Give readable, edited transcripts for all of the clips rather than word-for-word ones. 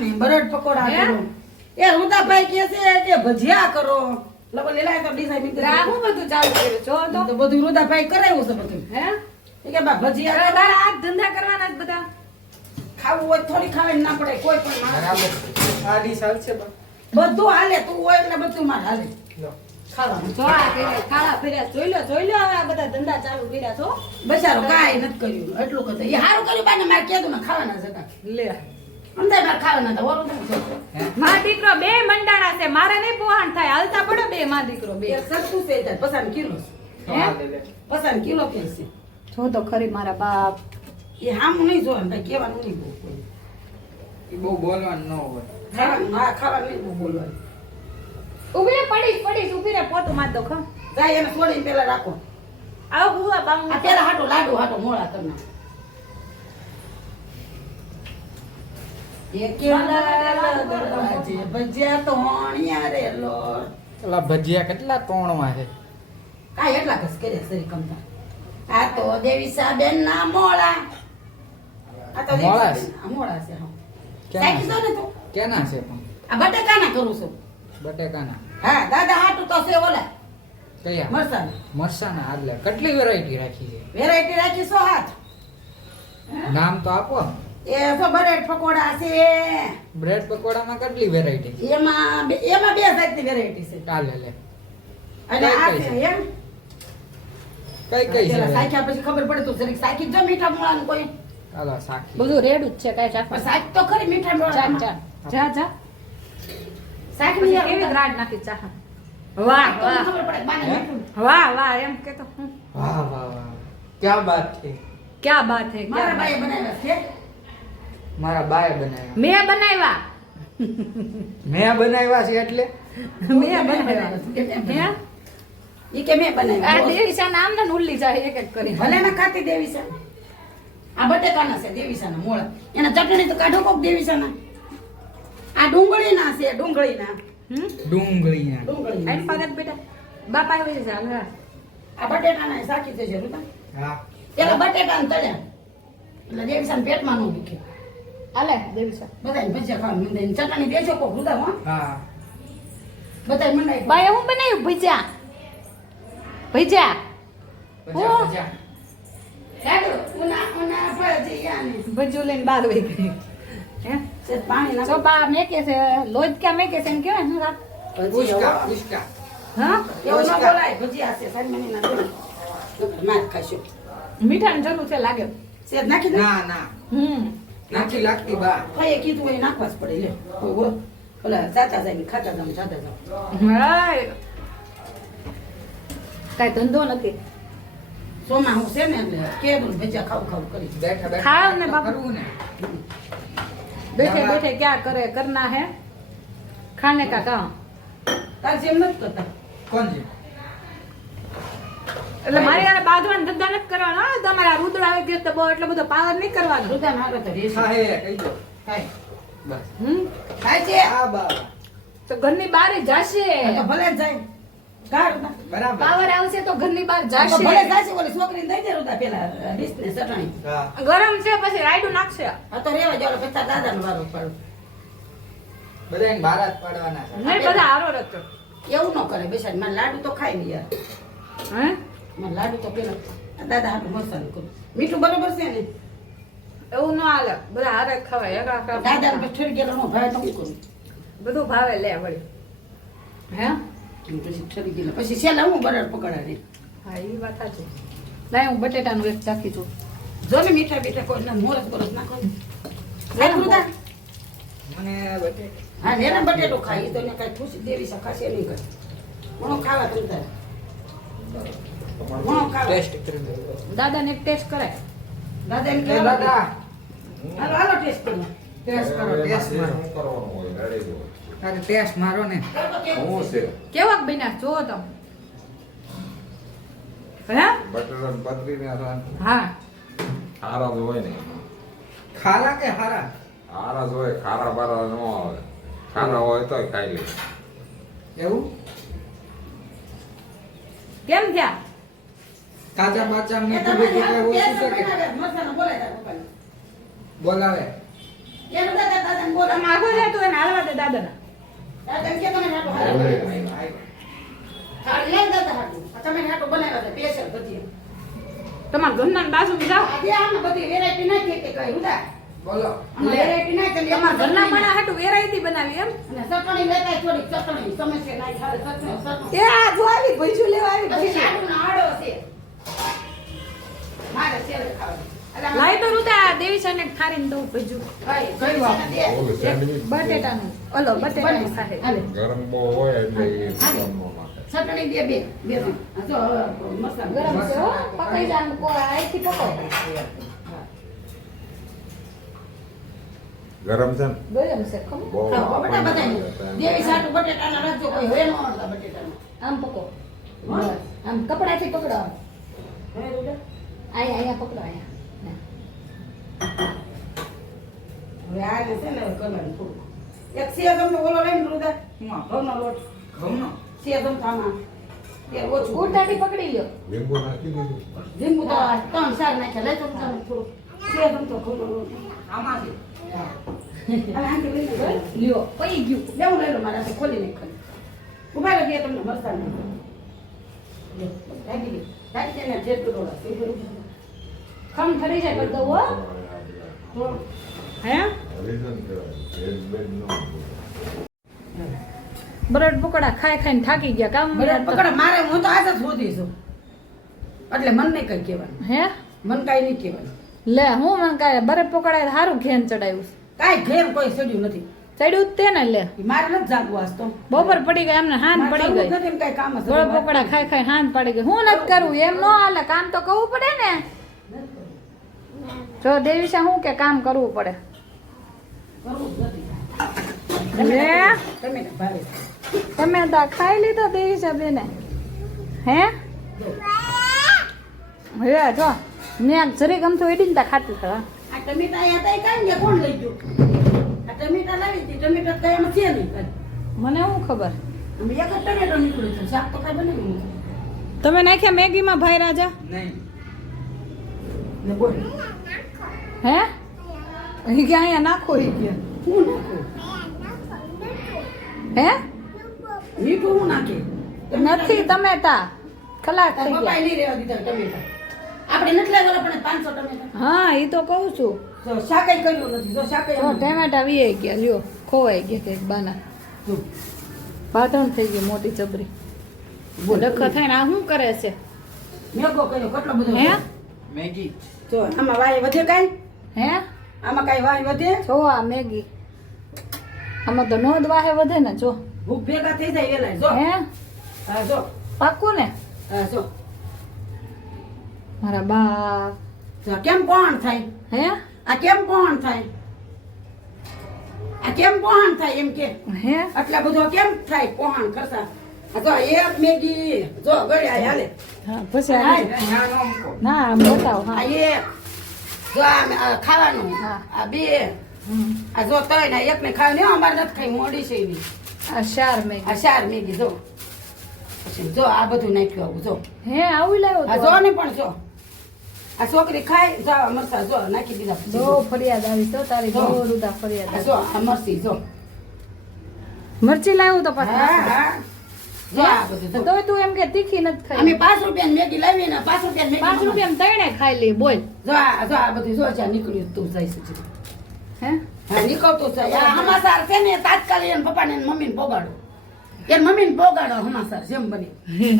ને બરડ પકોડા કરો. એ રૂદાભાઈ કહે છે કે ભજીયા કરો. લોકો લેલા તો ડિઝાઇન હું બધું ચાલુ કર્યું જો તો બધું રૂદાભાઈ કરાવ્યું છે બધું. હે એ કે બા ભજીયા તારા આ ધંધા કરવાના જ બધા ખાવું હોય થોડી ખાવાની ના પડે કોઈ પણ માણસ. આ ડીશ હાલશે બા? બધું હાલે તું હોય એટલે બધું માં હાલે લો. ખાવાનું. જો આ ખાવા ફેર્યા જોઈ લો હવે આ બધા ધંધા ચાલુ કર્યા છો બચારો કાંઈ નથી કર્યું એટલું કરતો એ સારું કર્યું બાને મારે કીધું ને ખાવાના જતા લે અંદર મારે ખાવાના હતા ઓરું નથી થતું. માં દીકરો બે મંડાણા છે મારે નહીં પોહાણ થાય હાલતા પડો બે માં દીકરો બે એક સસ્તું છે તાર પસાન કિલો છે. હા, લે લે. પસાન કિલો કે છે જો તો ખરી મારા બાપ એ હામું નહીં જોવાનું કાંઈ કહેવાનું નહીં બહુ કોઈ. ઈ બહુ બોલવાનું ન હોય. ખાવાનું હા ખાવાનું નહીં બહુ બોલવાનું. ઉભી રે પડીશ ઉભી રે પોતું માર દો ખમ જાય એને છોડીને પેલા રાખો. આવ બુઆ બાંગ આ પેલા હાટો લાડુ હાટો મોળા કરી નાખ. ભજીયા તો હોણિયા રે લોટ. પેલા ભજીયા કેટલા તોણમાં છે? કાંઈ એટલા કસ કરે સરી કમતા. આ તો દેવી સાબેન ના મોળા. આ તો દેવી મોળા સાબેન ના મોળા છે હા. કેના સાચી છો ને તું? કેના છે પણ? આ બટેકાના કરું છું. બટેકાના. હા દાદા હાટું તો છે ઓલા કયા? મરસાના. મરસાના. આટલે કેટલી વેરાયટી રાખી છે? વેરાયટી રાખી 100 હાથ. નામ તો આપો. એ તો બરેડ પકોડા છે. બ્રેડ પકોડામાં કેટલી વેરાયટી છે? એમાં બે જાતની વેરાયટી છે. કાલે લે. અને આ કઈ છે કઈ એમ કઈ કઈ પેલા છે? સાખ્યા પછી ખબર પડે તો જરીક સાખી જો મીઠા મોળાનું કોઈ હાલો સાખી. બધું રેડું જ છે કાઈ પણ ચાખવા સાખ તો ખરી મીઠા ચાલ મોળાનું. ચાલ જા જા સાખ પછી નહીં કેવી આવે. ગ્રાડ નાખી ચાહ વાહ તો વાહ ખબર પડે બાને મીઠું. વાહ વાહ એમ કે તો વાહ વાહ વાહ. ક્યાં બાત છે? ક્યાં બાત હે મારા ક્યાં બાએ બનાવ્યા છે. મારા બાએ બનાવ્યા. મેં બનાવ્યા મેં બનાવ્યા છે એટલે? મેં બનાવ્યા હે ઈ કે મેં આ બનાવ્યા. દેવીસા નામ ને ઉલ્લી જાય એક એક કરી ભલે ના ખાતી દેવીસા. આ બટેકાના છે દેવીસાના મોળા. એના ચટણી તો કાઢો કોક દેવીસાના. આ ડુંગળીના છે ડુંગળીના. ડુંગળીયા. ડુંગળીના. આઈ પાગત બેટા બાપા આવી છે હાલ આ બટેટાના સાકી છે રૂપા. હા. પેલા બટેટાને તળ્યા. એટલે દેવીસાના પેટમાં નો દુખે. હાલે દેવીસા બધાને ભજીયા ખાવાનું મંડાય. ચટણી દેજો કોક રૂદા હો. હા. બધાય મંડાય. બાય હું બનાવ્યું ભજીયા ભજીયા ભજા ભજા. લાડુ, ઉના ભજીયાને. ભજ્યું લઈને બાર વહી ગઈ હે સેજ પાણી નાખો. જો બા મેકે છે લોજકા મેકે છે એમ કેવાય ને રાત ઉસ્કા ઉસ્કા. હા એવું ન બોલાય. ભજીયા છે સાંજમણીના દો. માર ખાશો. મીઠાની જરૂર છે લાગે સેજ નાખી દે. ના ના. નાખી લાગતી બા. ભાઈએ કીધું હોય એ નાખવા જ પડે લે. ઓલા ચાચા જાય ને ખાતા જાવ જાતા જાવ. હાય કાઈ ધંધો નથી સોમાં હું છે ને એટલે કેદું ભજીયા ખાવું ખાવું કરી. બેઠા બેઠા. ખાવ ને બાપુ. કરવું ને. બેઠે બેઠે ક્યાં કરે કરના હે ખાને કા કામ તાર જેમ નથી કરતા. કોણ છે? એટલે મારે યાર બાંધવાનો ધંધા નથી કરવાનો હો. તમારા રુદ્ર આવી ગયો તો બહુ એટલો બધો પાવર નહીં કરવાનો રૂદા મારે તો રેશે. હા હે કહી દો. ખાય. બસ. ખાય છે. આ બા. તો ઘરની બહાર જાશે તો ભલે જ જાય. કા રૂદા? બરાબર. પાવર આવશે તો ઘરની બહાર તો જાશે ભલે જાશે ઓલી છોકરીને દઈ દે રૂદા પેલા ડીશને ચટણી. હા. ગરમ છે પછી રાયડું નાખશે આ તો રેવા જાવ પછી તાર દાદાનો વારો પાડો. બધાને બારાત પાડવાના છે. નહીં બધા હારો રખતો એવું ન કરે બેસાડ. મારે લાડુ તો ખાય ને યાર. હે મારે લાડુ તો પેલા આ દાદા હાટું મરસાનું કરું. મીઠું બરોબર છે ને? એવું ન હાલે બધા હારે જ ખવાય દાદાને પછી ઠરી ગયેલો નો ભાવે તો હું કરું. બધું ભાવે લે વળી હે પછી ઠરી ગયેલો પછી છેલ્લે હું બરાબર પકડાડે. હા એ વાત સાચી લાય હું બટેટાનું એક ચાખી છું જો ને મીઠા બીઠા કોઈ ના મોરસ બરસ નાખો. નાખ રૂદા. મને બટેટા. હા ને બટેટો ખાય ઈ તો એને કઈ ખુશી દેવી છે ખાશે નહીં કરે. ઘણો ખાવા તમ તારે. ઘણો ખાવા. ટેસ્ટ કરી દો. દાદાને એક ટેસ્ટ કરાય દાદા એમ એ કે દાદા હાલો હાલો ટેસ્ટ કરો. ટેસ્ટ કરો ટેસ્ટ મારો. તારે ટેસ્ટ મારો ને. કેવાક બન્યા જો તમે હે બટેટાની પતરીને હા ખારા જ હોય ને. ખારા કે હારા? ખારા જ હોય, ખારા બારા ન આવે. ખારા હોય તોય ખાઈ લે. એવું? કેમ થયા કાચા બાચા એ મીઠું તમારે બીઠું કઈ હાથ ઓછું ગેસ છે કે? બનાવે, મસાલો બોલાય તારા પપ્પાને. બોલાવે. એનું દાદાને બોલો. આમ આગળ જાય તો એને હાલવા દે દાદાને. દાદાને કે તમે હાટું હાલો. થાળી લઈ દાદા હાટું. તમે હાટું બનાવ્યા હતા સ્પેશિયલ ભજીયા. તમારા ઘરના બાજુમાં જાઓ. આજે આમાં બધી વેરાયટી નાખી કે કઈ ઉડા. બોલો વેરાયટી નાખી તમારા ઘરના પણ હાટું વેરાયટી બનાવી એમ. અને ચટણી લેતા થોડી ચટણી સમસ્યા નાખી હાલે ચટણી. એ આ જો આવી ભજીયું લેવા આવી પછી ભજીયું. આડું આડો છે. મારે સેવ ખાવાની. એટલે આમાં લાઈ તો રૂતા દેવીશાને થારીને દઉં ભજીયું. ભાઈ, કઈ વાત નથી. ઓલું સેન્ડવીચ બટેટાનું ઓલો બટેટાનું ખાહે. હાલે. ગરમ બહુ હોય એટલે એ ગરમમાં નાખે. ચટણી બે બે બે ત્રણ. આ જો હવે મસાલો ગરમ છે હો પકાઈ જાન કો આઈથી પકો. ગરમ છે ને ગરમ છે ખમ. બહુ ખાઓ, બટા બધાને. દેવી સાટુ બટેટાના રાખજો, કોઈ હોય ન આવતા બટેટાના. આમ પકો. હા. બસ. આમ કપડાથી પકડો. હે રૂડા? અહીંયા પકડો અહીંયા. હવે આને છે ને કરવાનું થોડું. એક સેવ તમને ઓલો લઈને રૂડા. ઘઉંનો લોટ. ઘઉંનો સેવ ચમચામાં. તેલ ઓછું. ઉલટાથી પકડી લ્યો. લીંબુ નાખી દીધું લીંબુ તો આ 3-4 નાખ્યા. લઈ ચમચામાં થોડું. સેવ ચમચો ઘઉંનો લોટ. આમાંથી હા. અને આંટી લઈને ગયો. લ્યો પઈ ગયું. લેવું લઈ લો મારે હાથે ખોલી નહીં ખાલી. ઉભા રહી ગયા તમને મરચાં નહીં. લે, રાખી દે. રાખી દે ને જેટલું ડોળા. ખમ ઠરી જાય કરી દઉં હો. તો હે રીઝન કહેવાય ભેજ ભેજ ન હોય. બ્રેડ પકોડા ખાઈ ખાઈને થાકી ગયા કામ બરાબર પકડ મારે હું તો આજ જ શોધી છું. એટલે મન નહીં કઈ કહેવાનું. હે મન કાંઈ નહીં કહેવાનું. લે હું મને કાંઈ બ્રેડ પકોડા સારું ઘેન ચડાવ્યું છે. કાંઈ ઘેર કોઈ સડ્યું નથી. ચડ્યું જ તે ને લે ઈ મારે નથી જાગવું આજ તો. બપોર પડી ગઈ એમને હાન મારે પડી કરવું જ ગઈ નથી ને કાંઈ કામ જ બ્રેડ પકોડા ખાઈ ખાઈ હાન પડી ગઈ હું નથી કરવું એમ નો હાલે કામ તો કરવું પડે ને જો દેવીશા હું કે કામ કરવું પડે કરવું જ નથી. લે તમે ને ભાવે. તમે તો ખાઈ લીધો દેવીશા બેને હે હે જો મેં જરીક અમથું એડી ને ખાતી હતા આ ટમેટા અહીંયા હતા એ કાંઈ ને કોણ લઈ ગયું? આ ટમેટા લાવી હતી. ટમેટા તો એમાં છે નહીં કાંઈ. મને શું ખબર અમે એક જ ટમેટો નીકળ્યું છે. શાક તો કાંઈ બનાવ્યું નથી. તમે નાખ્યા મેગીમાં ભાઈ રાજા નહીં ને બોલ. હે અહીં કે અહીંયા નાખો એ કે હું નાખું? હે મીઠું હું નાખે? નથી ટમેટા ખલાસ તાર થઈ પપ્પાએ ગયા નહીં રહેવા દીધા ટમેટા. આપણે નથી લાવેલા પણ 500 ટમેટા. હા એ તો કહું છું જો શાકેય કર્યું નથી. જો શાકેય તો એમ. ટમેટા વીએ ગયા લ્યો ખોવાઈ ગયા કે બાના જો. પાતળ થઈ ગઈ મોટી જબરી ડખા થઈને આ શું કરે છે મેગો કર્યો કેટલો બધો. હે મેગી જો આમાં વાય વધે કાંઈ? હે આમાં કાંઈ વાય વધે? જો આ મેગી આમાં તો નોંધ વાહે વધે ને જો ભૂખ ભેગા થઈ જાય વેલાય. જો. હે હા જો. પાક્કું ને હા જો. મારા બા જો કેમ કોણ થાય? હે આ કેમ કોણ થાય? આ કેમ કોણ થાય એમ કે? હે આટલા બધો કેમ થાય કોણ કરતા? આ જો એક મેગી જો ગળ્યા હાલે. હા પછી આ હાય. ત્યાં નો મૂકો ના આમ બતાવો આ હા એક જો આ ખાવાનું. હા. આ બે હમ. આ જો ત્રણ આ એક ને ખાવાનું નહીં, અમારે નથી ખાઈ મોડી છે એની. આ શાર મેગી આ 4 મેગી જો. પછી જો આ બધું નાખ્યું આવું જો. હે આવું આ લાવ્યો જો તો ને પણ જો. આ છોકરી ખાય જો આ મરચા જો નાખી દીધા પછી જો ફરિયાદ આવી તો તારી જો. જો રૂદા ફરિયાદ આ આવી. જો આ મરચી જો. મરચી લાવ્યું તો હા પાછા હા જો આ બધું જો. તોય તું એમ કે તીખી નથી અમે ખાઈ 5 રૂપિયાની મેગી લાવી ને 5 રૂપિયાની મેગી 5 રૂપિયા તણે ખાઈ લી બોલ જો આ બધું જો જ્યાં નીકળ્યું તું જાય છે હે હા નીકળતું જાય આ હમાસાર છે ને તાત્કાલિક એને પપ્પાને એને મમ્મીને પોગાડો એને મમ્મીને પોગાડો હમાસાર જેમ બને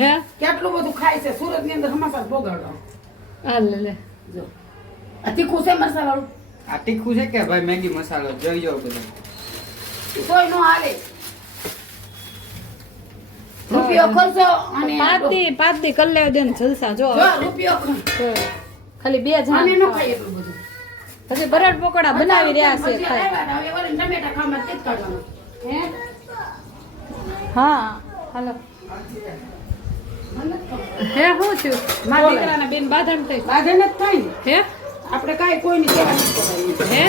હે કેટલું બધું ખાય છે સુરત ની અંદર હમાસાર પોગાડો આ લે લે જો આ તીખું છે મસાલાવાળું આ તીખું છે કે ભાઈ મેગી મસાલો જોઈ જાઓ બધા કોઈ નો હાલે રૂપિયો ખર્ચો અને પાંચ દી કર લેવ દે ને જલસા જો જો રૂપિયો ખર્ચો જો. ખાલી 2 જણા અમે નો ખાવા. ખાઈએ એટલું બધું પછી બરાડ પકોડા બનાવી રહ્યા છે ભજીયા ખાય લાવ્યા ને, હવે વળી ટમેટા ખાવામાં તેજ કાઢવાનું હે હા હાલો મને નથી ખબર. હે શું થયું મારા દીકરાના બેન બાધણ થઈ બાધે નથી થાય ને હે આપણે કાંઈ કોઈની સેવા નથી કરવાની હે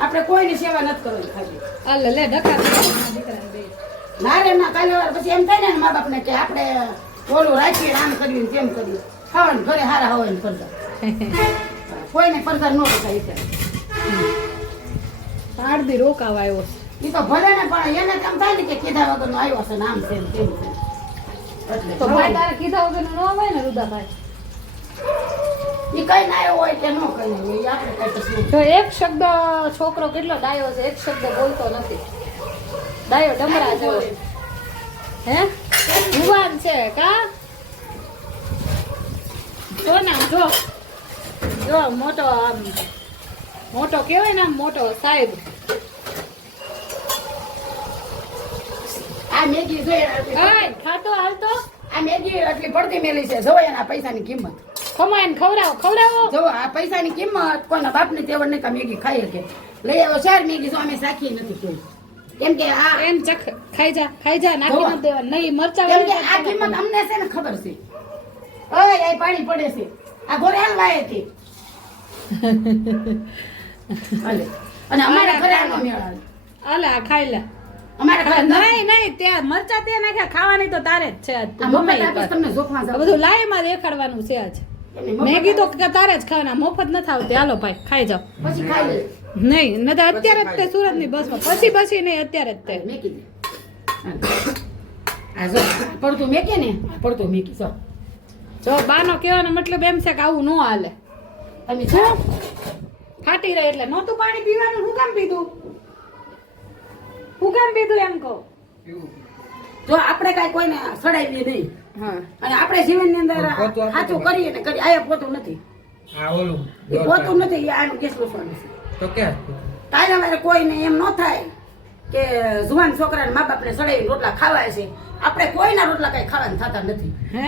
આપણે કોઈની સેવા નથી કરવાની ખાલી આ લે લે ડકા થઈ ગયા મારા દીકરાના બેન ના રે ના કાલે વાર પછી એમ થાય ને મા બાપને કે આપણે ઓલું રાખીએ આમ કર્યું તેમ કર્યું ખાવાનું ઘરે હારા હોય ને પડતા કોઈને પડતા ન રખાય છે અડધી રોકાવા આવ્યો છે. ઈ તો ભલે ને પણ એને કેમ થાય ને કે કીધા વગરનો આવ્યો છે ને આમ છે ને તેમ છે એટલે તો ભાઈ તારે કીધા વગર ન આવે ને રુદાભાઈ. ઈ કઈ ના આવ્યો હોય કે ન કઈ હોય ઈ આપણે કઈ કશું જો એક શબ્દ છોકરો કેટલો ડાયો છે, એક શબ્દ બોલતો નથી. ડાયો ડમરા જેવો. હે યુવાન છે કા? જો ને આમ જો મોટો આમ મોટો કહેવાય ને આમ મોટો સાહેબ. આ મેગી જોઈએ હાય ખાતો હાલતો આ મેગી આટલી પડતી મેલી છે જો એના પૈસાની કિંમત ખમાઈને ખવડાવો. જો આ પૈસાની કિંમત કોઈના બાપની તેવડ નહીં કે મેગી ખાઈ શકે લઈ આવ્યો 4 મેગી જો અમે સાખી નથી કોઈ કેમ કે આ એમ ચખ ખાઈ જા નાખી ન દેવા નહીં મરચા કેમ કે આ કિંમત અમને છે ને ખબર છે ઓય આ પાણી પડે છે આ ઘોરે હલવાય હતી હાલે અને અમારા ઘરે આનો મેળ આવે આલા ખાઈ લે. અમારા ઘરે નહીં ત્યાં મરચા તે નાખ્યા ખાવાની તો તારે જ છે આજ. આ મફત આપીશ તમને જોખમાં આ જાવ બધું લાઈમાં દેખાડવાનું છે આજ. મેગી તો તારે જ ખાવાના મફત નથી આવતી. હાલો ભાઈ ખાઈ જાઓ. પછી ખાઈ લે નહીં ન તો અત્યારે જ તે સુરત ની બસમાં પછી નહીં અત્યારે જ તે. મેકી દે આ જો પડતું મેકે ને પડતું મેકી જો બાનો કહેવાનો મતલબ એમ છે કે આવું ન હાલે. તમે શું ફાટી રહે એટલે નહોતું પાણી પીવાનું. હું કામ પીધું એમ કહો. જો આપણે કાંઈ કોઈને સડાવીએ નહીં હા અને આપણે જીવનની અંદર પોતું આપણે સાચું કરીએ ને કરી આયા પોતું નથી આ ઓલું એ પોતું નથી એ આનું ગેસ લોસવાનું છે તો ક્યાં કાલે મારે કોઈને એમ ન થાય કે જુવાન છોકરાને મા બાપને સડાવીને રોટલા ખાવાય છે આપણે કોઈના રોટલા કઈ ખાવાના થતા નથી હે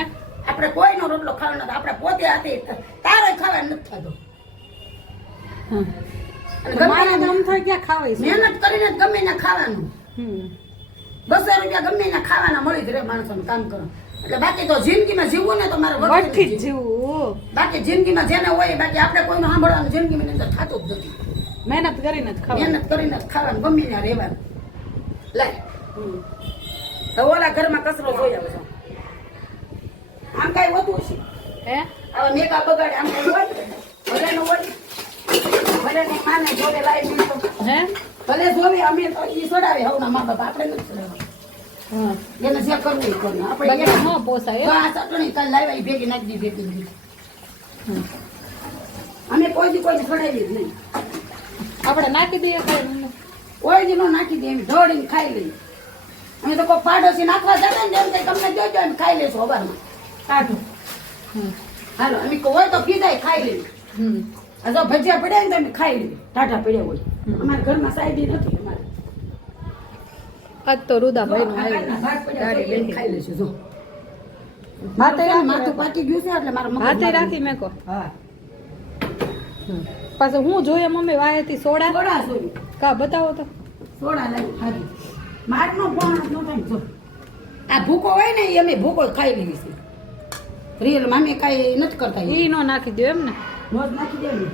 આપણે કોઈનો રોટલો ખાવાનો નથી આપણે પોતે હાથે તારો ખાવાનું નથી થતો હા. અને તો મારે ગમે દમ થાય ક્યાં ખાવાય છે. મહેનત કરીને જ ગમે ને ખાવાનું હમ. 200 રૂપિયા ગમે ને ખાવાના મળી જ રહે માણસોનું કામ કરો એટલે બાકી તો જિંદગીમાં જીવવું ને તો મારે વટથી જ વટથી જ જીવવું. બાકી જિંદગીમાં જેને હોય બાકી આપણે કોઈનું સાંભળવાનું જિંદગીની અંદર થતું જ નથી મહેનત કરીને જ ખાવાનું. મહેનત કરીને જ ખાવાનું ગમે ને રહેવાનું લાય હમ. તો ઓલા ઘરમાં કચરો જોઈ આવે છે આમ કઈ હોતું છે હે હવે મેકા બગાડે આમ કઈ હોય ભલેનું હોય ભલેની માને જોડે લાવી દીધો હે ભલે જોવે અમે તો ઈ છોડાવે હવના મા બાપ આપણે નથી છોડાવવા હા એને જે કરવું એ કરવું આપણે બાકી એને- ન પોસાય તો એમ? આ ચટણી કાલ લાવ્યા ઈ ભેગી નાખી દીધી ભેગી હમ. અમે કોઈ દી કોઈને છોડાવી જ નહીં આપણે નાખી દઈએ કઈ કોઈ દી નો નાખી દે એમ ઢોળીને ખાઈ લઈએ અમે તો કોઈ પાડોશી નાખવા જતા ને એમ કઈ તમને જોજો એમ ખાઈ લઈશું હવારમાં કાઢો હાલો અમે કોઈ હોય તો કીધાય ખાઈ લઈએ આ જો ભજીયા પડ્યા ને તો અમે ખાઈ લઈએ ટાટા પડ્યા હોય અમારા ઘરમાં સાઈડી નથી અમારે આજ તો રુદાભાઈ નું આગળના ભાગ પડ્યા ગાડી હોય એ બેઠી. ખાઈ લઈશું જો હાથે રાખી માથું પાકી ગયું છે એટલે મારા મગજ હાથે રાખી મેકો. હા પાછું હું જોઈએ મમ્મી વાયેથી સોડા સોડા સોયું કા બતાવો તો. સોડા લાવી ખાધી મારનો ફોન નો ટાઈમ જો આ ભૂકો હોય ને એ અમે ભૂકો ખાઈ લેવી છે રિયલ મામી કાંઈ નથી કરતા ઈ નો નાખી દો એમ ને. રોજ નાખી દે ને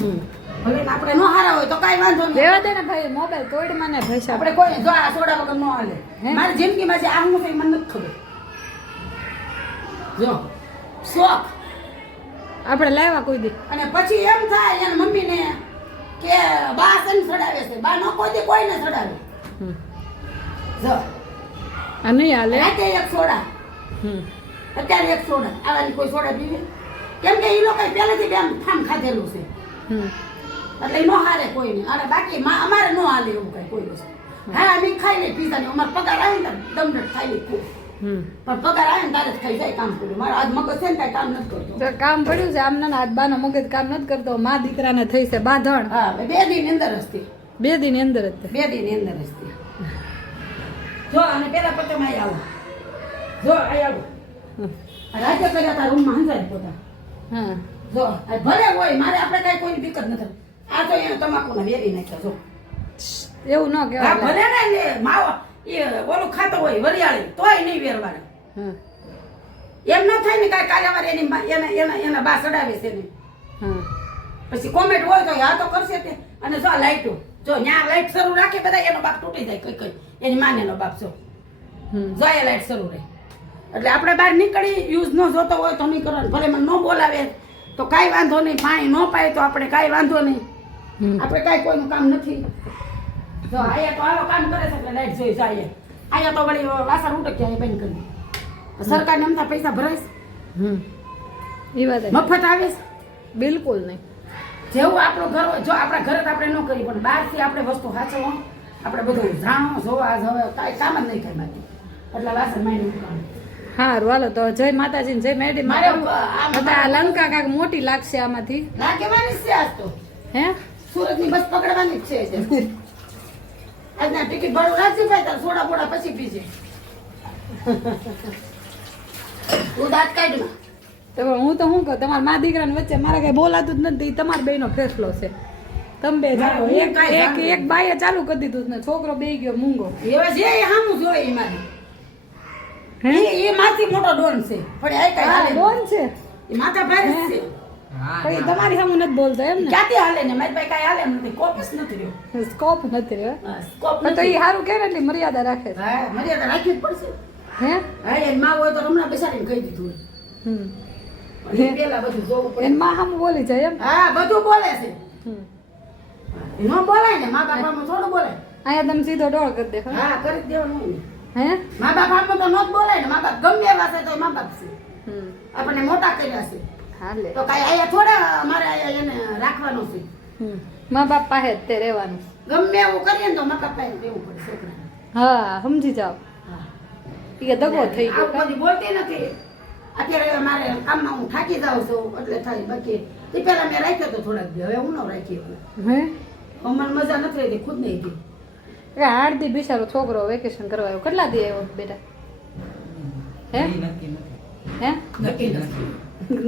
હમ. ભલે ને આપણે નો હારા હોય તો કાંઈ વાંધો નહીં દેવા દે ને ભાઈ મોબાઈલ તોડ મને ભાઈ આપણે કોઈ જો આ સોડા વગર નો હાલે હે? મારી જિંદગીમાં જે આ હું કઈ મને નથી ખબર જો શોખ આપણે લાવ્યા કોઈ દી. અને પછી એમ થાય એના મમ્મીને કે બા સન સડાવે છે બા નો કોઈ દી કોઈને સડાવે હમ. જો આ નહીં હાલે. રાતે એક સોડા હમ. અત્યારે એક સોડા આવાની કોઈ સોડા પીવે કેમ કે એ લોકો પહેલેથી બેન ઠામ ખાધેલું છે હમ. એટલે નો હારે કોઈને અને બાકી અમારે નો હાલે એવું કઈ કોઈ વસ્તુ હા અમે ખાઈ લઈએ પીઝા ને અમારે પગાર આવે ને દમડટ ખાઈ લઈએ ખૂબ હમ. પણ પગાર આવે ને તારે જ ખાઈ જાય કામ કર્યું મારો આજ મગજ છે ને કાંઈ કામ નથી કરતો તો કામ પડ્યું છે આમના હાથ બાનો મગજ કામ નથી કરતો. મા દીકરાને થઈ છે બાંધણ. હા 2 દિન અંદર હસ્તી 2 દિન અંદર જ તે. 2 દિન અંદર હસ્તી જો અને પેલા પતમ આઈ આવો જો આઈ આવો હમ. રાજ્ય કર્યા તા રૂમમાં હંજાય પોતા હા જો આ ભલે હોય મારે આપણે કાંઈ કોઈ દિક્કત નથી આ તો એને તમાકુના વેરી નાખ્યા જો એવું ન હા કહેવાય. ભલે ને એટલે માવો એ ઓલું ખાતો હોય વરિયાળી તોય નહીં વેરવાના હા એમ ન થાય ને કાંઈ કાલે વારે એના બા સડાવે છે ને હા પછી કોમેન્ટ હોય તો આ તો કરશે તે અને જો આ લાઈટો જો ન્યા લાઈટ શરૂ રાખે બધા એનો બાપ તૂટી જાય કઈ કઈ એની માનેનો બાપ જો હમ. જો એ લાઈટ શરૂ રહે એટલે આપણે બહાર નીકળી યુઝ ન જોતો હોય તો નહીં કરવાનું ભલે મને ન બોલાવે તો કાંઈ વાંધો નહીં પાણી ન પાય તો આપણે કાંઈ વાંધો નહીં આપણે કાંઈ કોઈનું કામ નથી. જો આયા તો હાલો કામ કરે છે એટલે લાઈટ જોઈ જાય. આયા તો વળી વાસણ ઉટક જાય બંધ કરી. સરકારને એમના પૈસા ભરાય એ વાત મફત આવે છે. બિલકુલ નહીં. જેવું આપણું ઘર હોય, જો આપણા ઘરે તો આપણે ન કરી પણ બહારથી આપણે વસ્તુ સાચવો, આપણે બધું જાણો જોવા હવે કાંઈ કામ જ નહીં થાય મારી. એટલે વાસણ માંડી કામ. હારું હાલો તો જય માતાજી ને જય મેડી. મારે આ લંકા કાંઈક મોટી લાગશે આમાંથી. ના કહેવાની જ છે આજ તો. હે સુરતની બસ પકડવાની જ છે. આજના ટિકિટ ભાડું રાખી ભાઈ તાર સોડા બોડા પછી પીજે. તું દાંત કાઢમાં. તો હું તો શું કહું, તમારા મા દીકરાને વચ્ચે મારે કઈ બોલાતું જ નથી. તમારા બેનો ફેસલો છે. તમે બે જાઓ. એક બાઈએ ચાલુ કરી દીધું ને છોકરો બે ગયો મૂંગો. એવા જે સામું જોઈએ એમાં એ માથી મોટો ડોન છે પણ આ કઈ હાલે ડોન છે એ માથા ભારે જ છે. પણ તમારી સામે નથી બોલતો એમ ને. ક્યાંથી હાલે ને મારી પાસે કઈ હાલે એમ નથી. કોપસ નથી રહ્યો. સ્કોપ નથી રહ્યો. સ્કોપ તો એ સારું કે એટલી મર્યાદા રાખે છે. હા મર્યાદા રાખવી જ પડશે. હે હા એ માં હોય તો હમણાં બેસાડીને કહી દીધું. પણ એ પેલા બધું જોવું પડે. એને માં સામે બોલી જાય એમ. હા બધું બોલે છે. ન બોલાય ને મા બાપામાં થોડું બોલાય. અહીંયા તમે સીધો ડોળ કરી દે. હા કરી જ દેવાનું હોય ને. હે મા બાપામાં તો ન જ બોલાય ને. મા બાપ ગમે એવા છે તો મા બાપ છે. આપણને મોટા કર્યા છે હાલે તો કઈ અહીંયા થોડા મારે અહીંયા એને રાખવાનું છે. મા બાપ પાસે જ તે રહેવાનું. ગમે એવું કરીએ ને તો મા બાપ પાસે રહેવું પડે છોકરાને. હા સમજી જાઓ. હા એ દગો થઈ ગયો. આવું બધી બોલતી નથી. અત્યારે મારે કામમાં હું થાકી જાઉં છું એટલે થાય. બાકી તે પેલા મેં રાખ્યો તો થોડાક દી. હવે હું ન રાખી. હે મને મજા નથી રહેતી ખુદ નહીં હતી. આઠ દી બિચારો છોકરો વેકેશન કરવા આવ્યો. કેટલા દી આવ્યો બેટા? હે હે નક્કી નથી.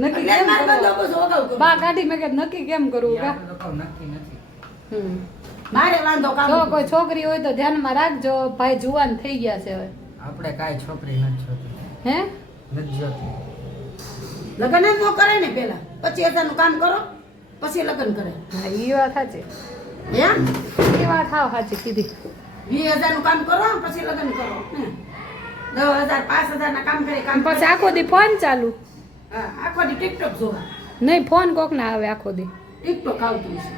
નક્કી એટલે કેમ મારે કરવું? બધું બસ ઓગાવ કરું. બા કાઢી મેં કે નક્કી કેમ કરવું કા? મારે વાંધો કામ જો નથી. કોઈ છોકરી હોય તો ધ્યાનમાં રાખજો. ભાઈ જુવાન થઈ ગયા છે હવે. આપણે કાંઈ છોકરી નથી જોતી. હે નથી જોતી. લગ્ન જ ન કરે ને પેલા 25,000 નું કામ કરો પછી લગ્ન કરે. હા એ વાત સાચી. એમ એ વાત હાવ સાચી કીધી. 20,000 નું કામ કરો પછી લગ્ન કરો. 10,000 5,000 ના કામ કરી કામ પછી આખો દી ફોન ચાલુ. હા આખો દી ટિકટોક જોવા. નહીં ફોન કોક ના આવે આખો દી. ટિકટોક આવતું છે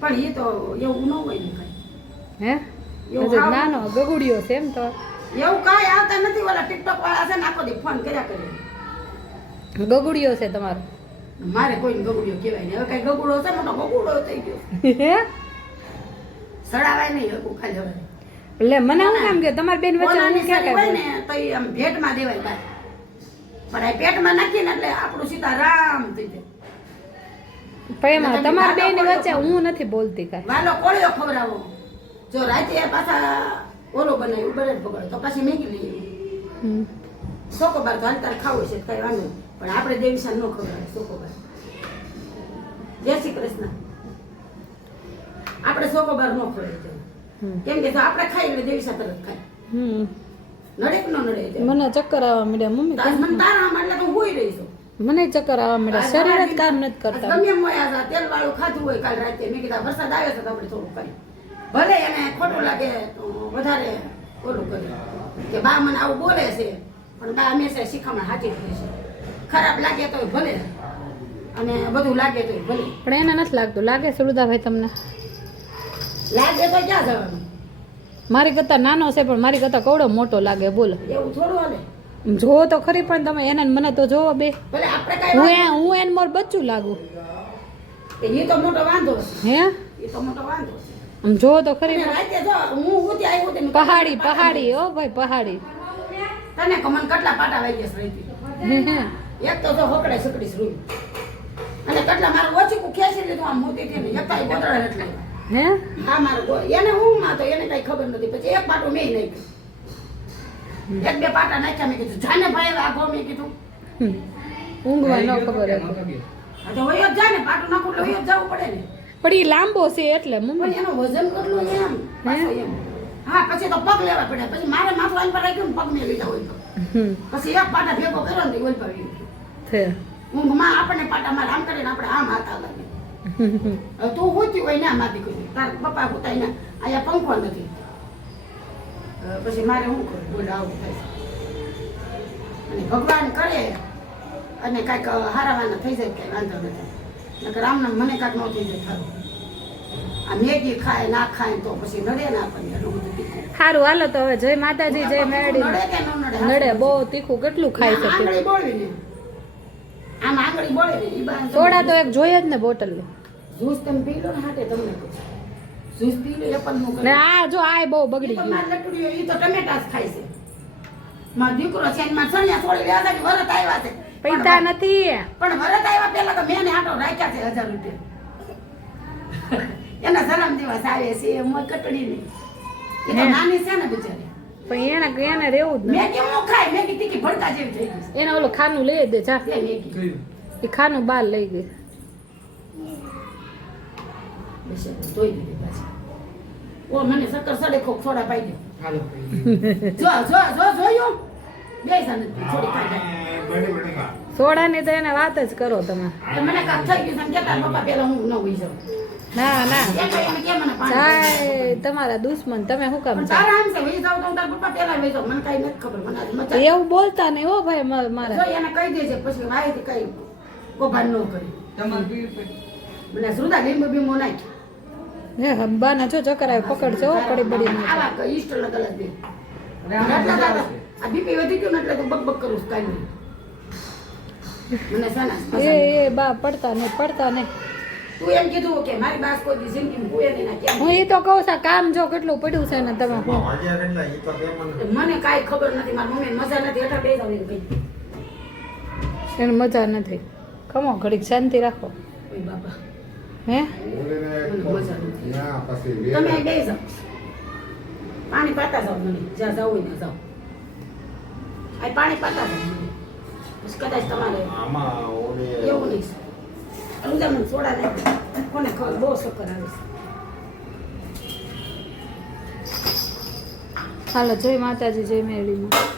પણ એ તો એવું ન હોય ને કઈ. હે એવું હજુ આવ- નાનો ગગુડિયો છે એમ તો. એવું કાંઈ આવતા નથી. ઓલા ટિકટોક વાળા છે ને આખો દી ફોન કર્યા કરે. ગગુડિયો છે તમારો. મારે કોઈને ગગુડિયો કહેવાય નહીં. હવે કઈ ગગુડો છે મોટો ગગુડો થઈ ગયો. હે સડાવાય નહીં હકું ખાલી હવે. એટલે મને શું કામ કે તમારી બેન વચ્ચે ઓલાની હું ક્યાં શરી હોય કાંઈ ને તો એ આમ ભેટમાં દેવાય બાર. પણ આ પેટમાં નાખીને એટલે આપણું સીધા રામ થઈ જાય. પણ એમાં તમારી બેન વચ્ચે હું નથી બોલતી કાંઈ. વાલો કોળિયો ખવડાવો. જો રાતે પાછા ઓલો બનાવ્યું બરેડ પકડો તો પાછી મેગી લઈએ. હમ. ચોકોબાર તો હાલતા ખાવું છે કઈ વાંધો નહીં. પણ આપણે દેવીસા ન ખવડાવે ચોકોબાર. જય શ્રી કૃષ્ણ. આપણે ચોકોબાર ન ખવડાવી. હમ. કેમ કે જો આપણે ખાઈ એટલે દેવીસા તરત ખાય. હમ. નડે કે ન નડે. મને ચક્કર આવવા માંડ્યા મમ્મી. તાજ મને તારા એટલે તો હોઈ રહી છું. મને ચક્કર આવવા માંડ્યા. શરીર જ કામ નથી કરતા. ગમે એમ હોય આ તેલ વાળું ખાધું હોય કાલ રાતે મેં કીધા વરસાદ આવે છે તો આપણે થોડું કરીએ. ભલે એને ખોટું લાગે તો વધારે ઓલું કરીએ કે બા મને આવું બોલે છે પણ બા હંમેશા શીખામણ સાચી જ હોય છે. ખરાબ લાગે તોય ભલે અને બધું લાગે તોય ભલે. પણ એને નથી લાગતું. લાગે છે રુદાભાઈ તમને? લાગે તો ક્યાં જવાનું? મારી કરતા નાનો છે પણ મારી કરતા કવડો મોટો લાગે. બોલો એવું થોડું હાલે. જોવો તો ખરી પણ તમે એને ને મને તો જોવો બે. ભલે આપણે હું એને મોર બચ્ચું લાગુ. એ તો મોટો વાંધો છે. હે એ તો મોટો વાંધો છે. આમ જોવો તો ખરી. અને રાતે જો હું ઉતી આવ્યું તેમ પહાડી પહાડી હો ભાઈ પહાડી. તને કમન કેટલા પાટા વાગ્યા છે રહેતી. હે હે એક તો જો હોકડે સકડીશ રૂ અને કેટલા મારું ઓછી કુ ખેંચી લીધું આમ મોતી થી ને એકાઈ ગોતળા એટલે હે હા મારું એને હું માં તો એને કઈ ખબર નથી. પછી એક પાટો મેં નાખ્યું. એક બે પાટા નાખ્યા મેં કીધું જાને ભાઈ આગો મેં કીધું ઊંઘવા ન ખબર હતી. આ તો હોય જ જાને પાટું નાખું એટલે હોય જ જવું પડે ને. પણ એ લાંબો છે એટલે પણ મમ્મી. એનું વજન કેટલું એમ પાછું એમ. હા પછી તો પગ લેવા પડે. પછી મારે માથું આન પર રાખ્યું ને પગ મેં લીધા હોય તો પછી એક પાટા ભેગો કર્યો ને ઓલ પર છે. ઊંઘમાં આપણને પાટા મારે આમ કરીને આપણે આમ હાથ લાગે. હવે તું હોતી હોય ના મારી દીકરી તાર પપ્પા હોતા ને અહીંયા પંખો નથી. પછી મારે શું કરું? બોલ આવું થાય છે. અને ભગવાન કરે અને કાંઈક હારાવાના થઈ જાય કઈ વાંધો નથી. નકર આમ નામ મને કાંઈક ન થઈ જાય થારું. આ મેગી ખાય ના ખાય તો પછી નડે ના આપણને એટલું બધું તીખું. સારું હાલો તો હવે જય માતાજી જય મેરડી. નડે કે ન નડે? નડે બહુ તીખું કેટલું ખાઈ આમ શકે. આંગળી બોળવી ને આમ આંગળી બોળે ને ઈ બહાર સોડા તો એક જોઈએ જ ને બોટલ. જ્યુસ તમે પી લો ને હાટે તમને કહું. જ્યુસ પી લો એ પણ નું ને કરે. આ જો આ બહુ બગડી ઈ તો ગયું. મારી લટુડીઓ ઈ તો ટમેટા જ ખાય છે. મારો દીકરો છે ને મારા સણિયા છોડી લેવા છે વરત આવ્યા છે. પૈસા નથી. પણ વરત આવ્યા પહેલા તો મેં ને આટો રાખ્યા છે 1000 રૂપિયા. એના જન્મ દિવસ આવે છે એ મોય કટડી નહીં. એ તો હે. નાની છે ને બિચારી. પણ એને રહેવું જ મેગી હું ખાય મેગી તીખી ભડકા જેવી થઈ ગઈ નથી. એને ઓલું ખાનું લઈ દે જા. છે મેગી. એ ખાનું બહાર લઈ ગઈ. બિચારી ધોઈ દીધી પાછી. ઓ મને શક્કર સડે કોક થોડા પાઈ દો. હાલો જોયું બે સાને થોડી પાઈ દે. સોડાની તો એને વાત જ કરો તમે. તો મને કાક થઈ ગયું તમે કહેતા પપ્પા પેલા હું ન હોઈ જાઉં. ના ના એમ કહી એને કે મને પાણી જાય તમારા દુશ્મન તમે શું કામ પણ છો? તારા આમ છે વહી જાવ તો હું તારા પપ્પા પેલા વહી જાઉં મને કાંઈ નથી ખબર મને આજે મજા એવું બોલતા નહીં હો ભાઈ મારે. જો એને કહી દેજે પછી વાયથી કઈ કોભાન ન કરી તમારે પીવું પડે. મને સુરદા લીંબુ બીંબુ નાખ હે હંબાના જો ચક્કર આવે પકડજો હો, પડી બડી નહીં. આવા કઈ ઈસ્ટ લગ અલગ દે હવે આમાં મજા આવશે. આ બીપી વધી ગયું ને એટલે તો બક બક કરું છું કાંઈ નહીં મને છે ને એ બા પડતા નહીં. તું એમ કીધું કે મારી બાસ કોઈ દી જિંદગીમાં કુએ નહીં ના કેમ હું એ તો કહું છું કામ જો કેટલું પડ્યું છે ને તમે શું. મને કાંઈ ખબર નથી મારી મમ્મી મજા નથી એટલે બે જાવ એમ કહી એને મજા નથી. ખમો ઘડીક શાંતિ રાખો. ઓય બાપા હે તમે બે જાઓ પાણી પાતા જાઓ મને જ્યાં જાવ હોય ત્યાં જાઓ આ પાણી પાતા જાઓ મને. પછી કદાચ તમારે એવું નહીં અલુદા મને સોડા નહીં કોને ખબર બહુ શક્કર આવે છે. હાલો જય માતાજી જય મેરડીમાં.